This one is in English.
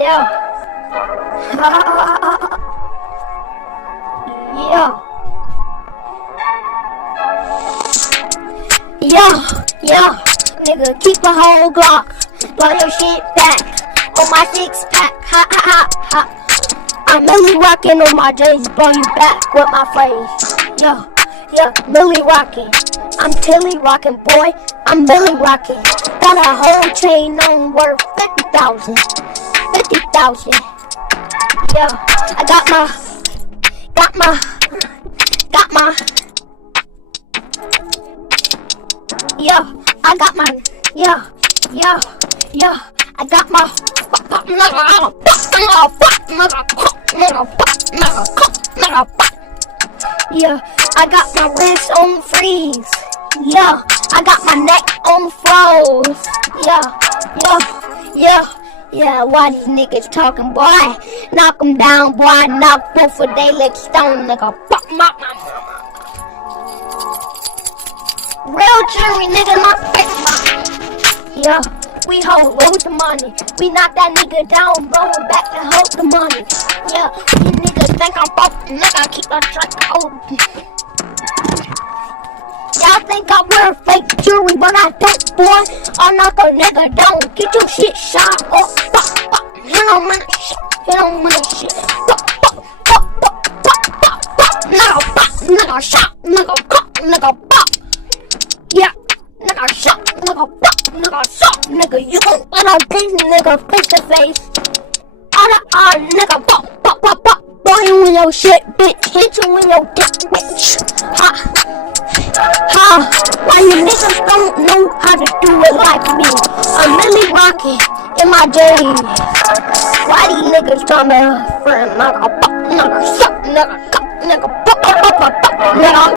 Yeah. Yeah. Yeah. Nigga, keep a whole Glock. Blow your shit back. On my 6-pack. Ha ha ha ha. I'm really rockin' on my J's. Blow you back with my phrase. Yeah. Really rockin'. I'm Tilly rockin', boy. I'm really rockin'. Got a whole chain on worth 50,000. 50,000. Yeah. I got my. Yeah, I got my, yeah, I got my, yeah, I got my wrist on freeze, yeah, I got my neck on froze, yeah, why these niggas talking, boy, knock them down, boy, knock both of they legs stone, nigga, real cherry nigga, my face. Yeah, we hold loads of money. We knock that nigga down, blowin' back to hold the money. Yeah, you niggas think I'm broke, nigga, keep a track hold. Y'all think I wear fake jewelry, but I don't, boy. I'll knock a nigga down, get your shit shot off. Hit on my shit, nigga shot, nigga pop. Yeah, nigga shot, nigga pop, nigga shot, nigga you gon' let a these nigga face to face. Nigga pop, blow you in your shit, bitch, hit you in your dick, bitch. Why you niggas don't know how to do it like me? I'm really rockin' in my J's. Why these niggas tell me friend, nigga pop, nigga shot, nigga